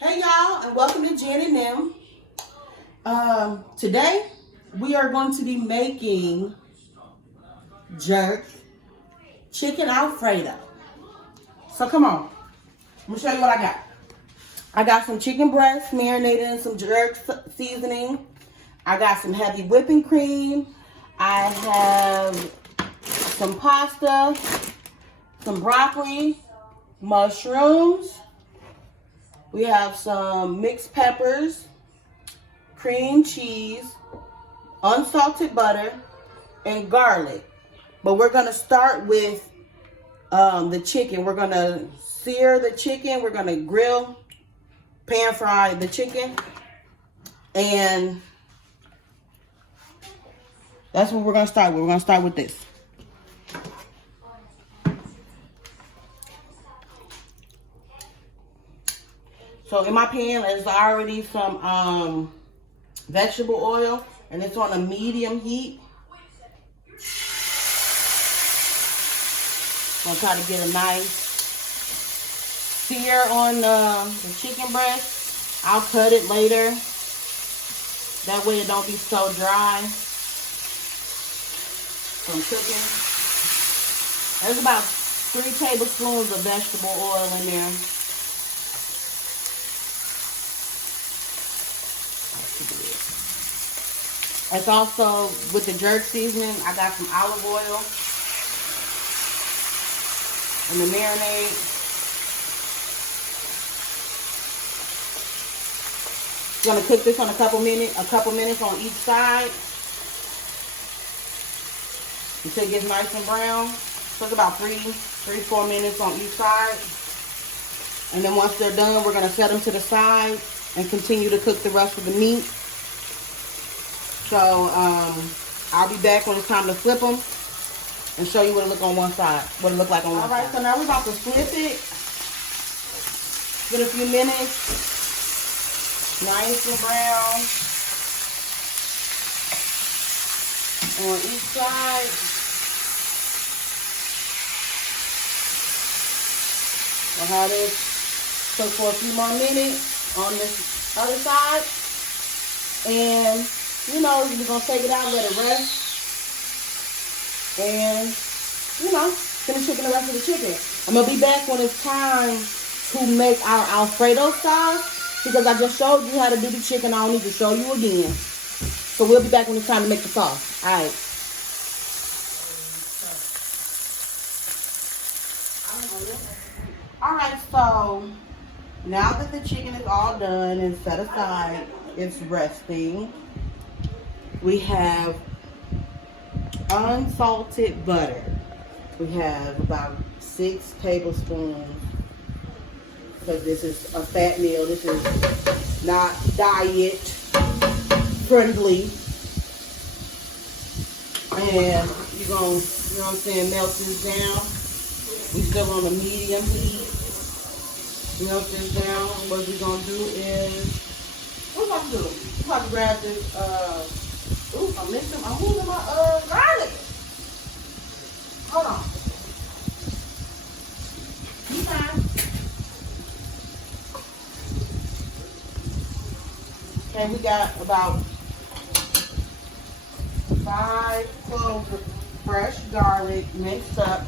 Hey y'all, and welcome to Jen-N-Nem. Today we are going to be making jerk chicken Alfredo. So come on, I'm gonna show you what I got. I got some chicken breast marinated in some jerk seasoning. I got some heavy whipping cream. I have some pasta, some broccoli, mushrooms. We have some mixed peppers, cream cheese, unsalted butter, and garlic. But we're gonna start with the chicken. We're gonna sear the chicken. We're gonna grill, pan fry the chicken. And that's what we're gonna start with. We're gonna start with this. So in my pan is already some vegetable oil, and it's on a medium heat. I'm gonna try to get a nice sear on the chicken breast. I'll cut it later. That way it don't be so dry from cooking. There's about 3 tablespoons of vegetable oil in there. It's also with the jerk seasoning. I got some olive oil and the marinade. Gonna cook this on a couple minutes on each side until it gets nice and brown. So it's about 3-4 minutes on each side. And then once they're done, we're gonna set them to the side and continue to cook the rest of the meat. So I'll be back when it's time to flip them and show you what it look on one side, what it look like on one side. All right, so now we're about to flip it. Give it a few minutes, nice and brown on each side. We'll have this cook for a few more minutes on this other side, and you know, you're going to take it out, let it rest, and, you know, finish cooking the rest of the chicken. I'm going to be back when it's time to make our Alfredo sauce, because I just showed you how to do the chicken. I don't need to show you again. So we'll be back when it's time to make the sauce. All right. All right, so now that the chicken is all done and set aside, it's resting. We have unsalted butter. We have about 6 tablespoons, because this is a fat meal. This is not diet friendly. And you're going to, you know what I'm saying, melt this down. We still on a medium heat. Melt this down. What we're going to do is, what am I going to do? I'm about to grab this, ooh, I'm losing my garlic. Hold on. You fine. Okay, we got about 5 cloves of fresh garlic mixed up.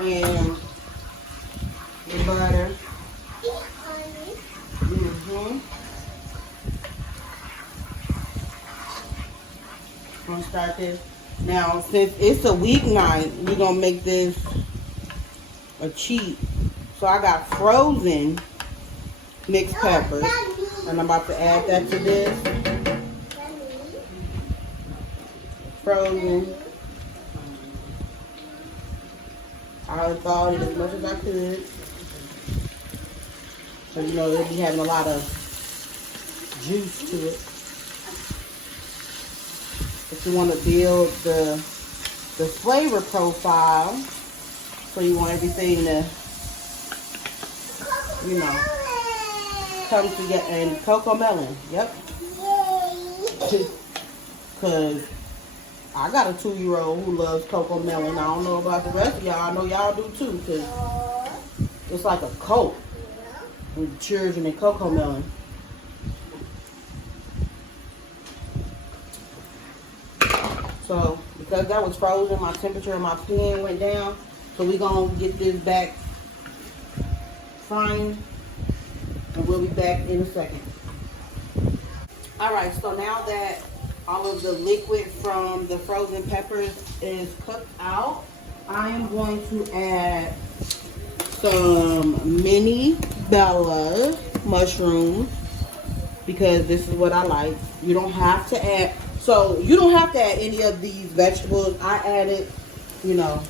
And the butter. Gonna start this now. Since it's a weeknight, we're gonna make this a cheat. So I got frozen mixed peppers, and I'm about to add that to this. Frozen. I thawed it as much as I could, so you know it'll be having a lot of juice to it. If you want to build the flavor profile, so you want everything to, you know, come together. And cocoa melon, yep. Because I got a 2-year-old who loves cocoa melon. I don't know about the rest of y'all. I know y'all do too, because It's like a Coke with children and cocoa melon. So because that was frozen, my temperature in my pan went down. So we're gonna get this back frying, and we'll be back in a second. All right, so now that all of the liquid from the frozen peppers is cooked out, I am going to add some mini Bella mushrooms because this is what I like. You don't have to add, so you don't have to add any of these vegetables. I added, you know,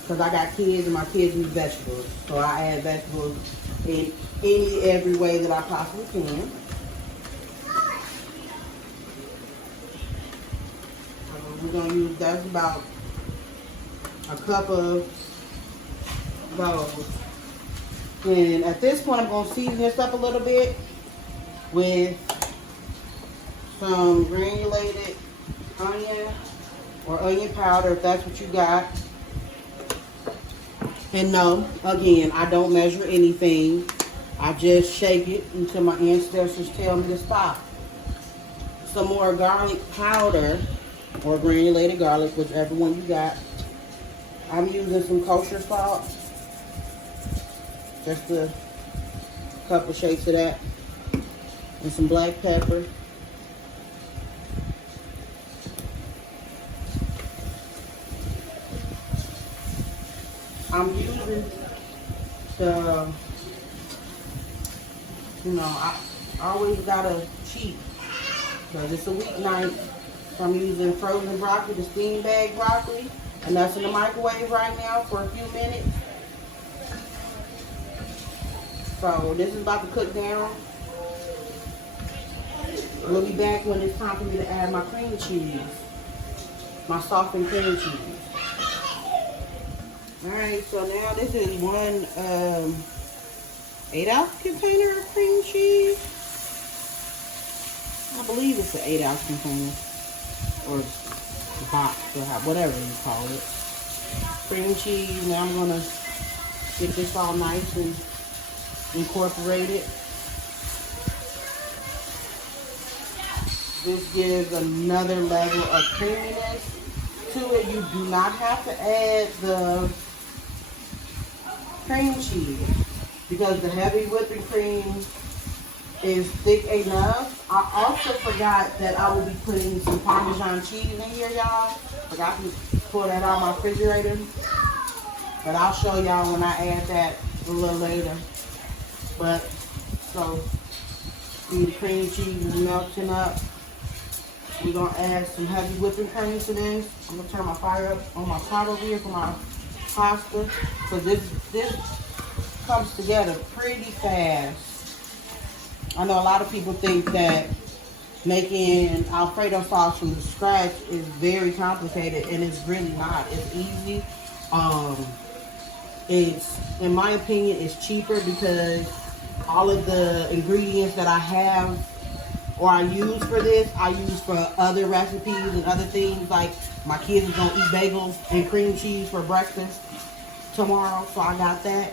because I got kids and my kids need vegetables. So I add vegetables in every way that I possibly can. We're going to use, that's about a cup of those. And at this point, I'm going to season this up a little bit with some granulated onion or onion powder, if that's what you got. And no, again, I don't measure anything. I just shake it until my ancestors tell me to stop. Some more garlic powder or granulated garlic, whichever one you got. I'm using some kosher salt. Just a couple shakes of that. And some black pepper. I'm using the, you know, I always gotta cheat because it's a weeknight. So I'm using frozen broccoli, the steam bag broccoli, and that's in the microwave right now for a few minutes. So this is about to cook down. We'll be back when it's time for me to add my cream cheese, my softened cream cheese. Alright, so now this is one 8-ounce container of cream cheese. I believe it's an 8-ounce container. Or box, or whatever you call it. Cream cheese. Now I'm going to get this all nice and incorporated. This gives another level of creaminess to it. You do not have to add the cream cheese because the heavy whipping cream is thick enough. I also forgot that I will be putting some Parmesan cheese in here, y'all. Forgot to pull that out of my refrigerator. But I'll show y'all when I add that a little later. But, so, the cream cheese is melting up. We're going to add some heavy whipping cream to this. I'm going to turn my fire up on my pot over here for my pasta. So this comes together pretty fast. I know a lot of people think that making Alfredo sauce from scratch is very complicated, and it's really not. It's easy. It's, in my opinion, it's cheaper because all of the ingredients that I have or I use for this, I use for other recipes and other things. Like my kids is gonna eat bagels and cream cheese for breakfast tomorrow, so I got that.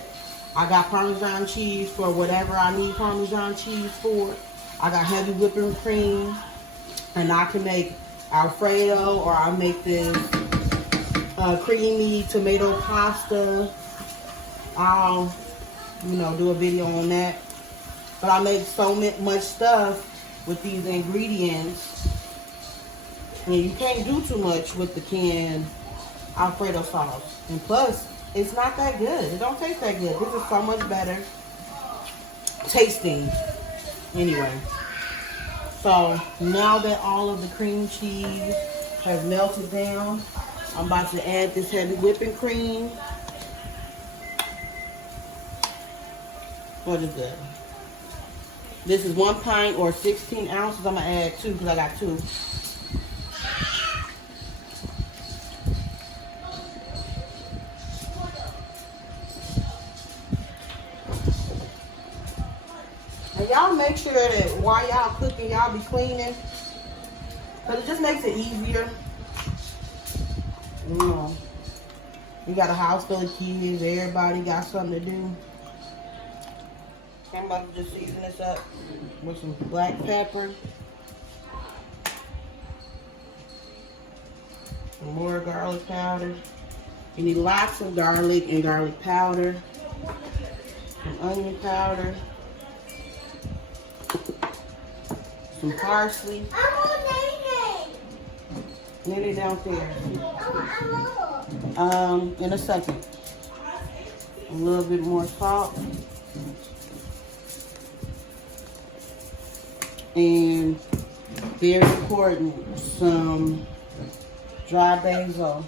I got Parmesan cheese for whatever I need Parmesan cheese for. I got heavy whipping cream, and I can make Alfredo, or I make this creamy tomato pasta. I'll, you know, do a video on that. But I make so much stuff with these ingredients, and you can't do too much with the canned Alfredo sauce. And plus, it's not that good. It don't taste that good. This is so much better tasting. Anyway, so now that all of the cream cheese has melted down, I'm about to add this heavy whipping cream. What is that? This is 1 pint or 16 ounces. I'm going to add 2 because I got 2. And y'all make sure that while y'all cooking, y'all be cleaning. Because it just makes it easier. You know. We got a house full of kids. Everybody got something to do. I'm about to just season this up with some black pepper. Some more garlic powder. You need lots of garlic and garlic powder. Some onion powder. Some parsley. Nene downstairs. In a second. A little bit more salt. And very important, some dry basil.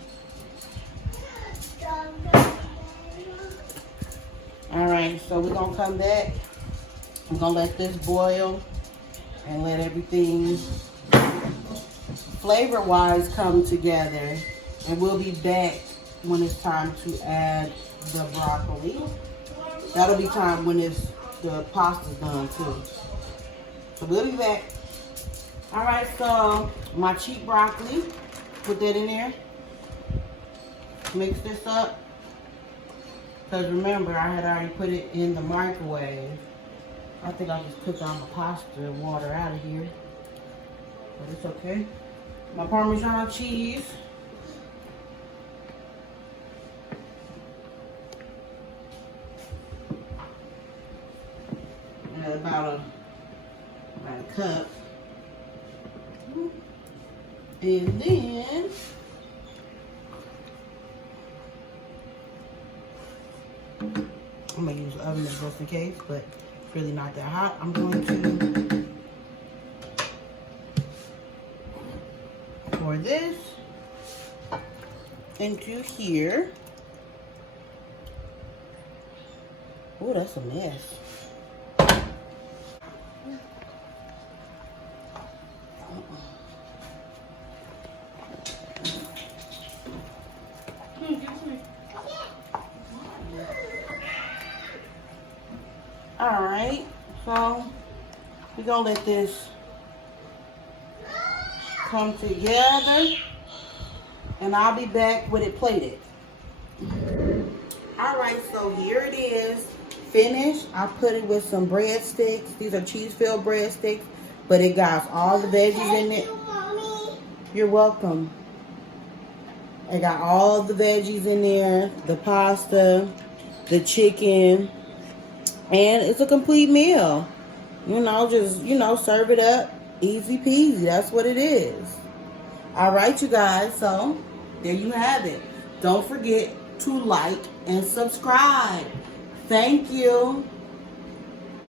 Alright, so we're gonna come back. I'm gonna let this boil and let everything flavor-wise come together. And we'll be back when it's time to add the broccoli. That'll be time when the pasta's done too. So we'll be back. Alright, so my cheap broccoli, put that in there. Mix this up. Because remember, I had already put it in the microwave. I think I just took all my pasta water out of here. But it's okay. My Parmesan cheese. And about a cup. And then I'm gonna use the oven just in case, but it's really not that hot. I'm going to pour this into here. Oh, that's a mess. Alright, so we're gonna let this come together and I'll be back with it plated. Alright, so here it is, finished. I put it with some breadsticks. These are cheese-filled breadsticks, but it got all the veggies in it. You're welcome. It got all the veggies in there, the pasta, the chicken, and it's a complete meal. You know, just, serve it up. Easy peasy. That's what it is. All right, you guys. So, there you have it. Don't forget to like and subscribe. Thank you.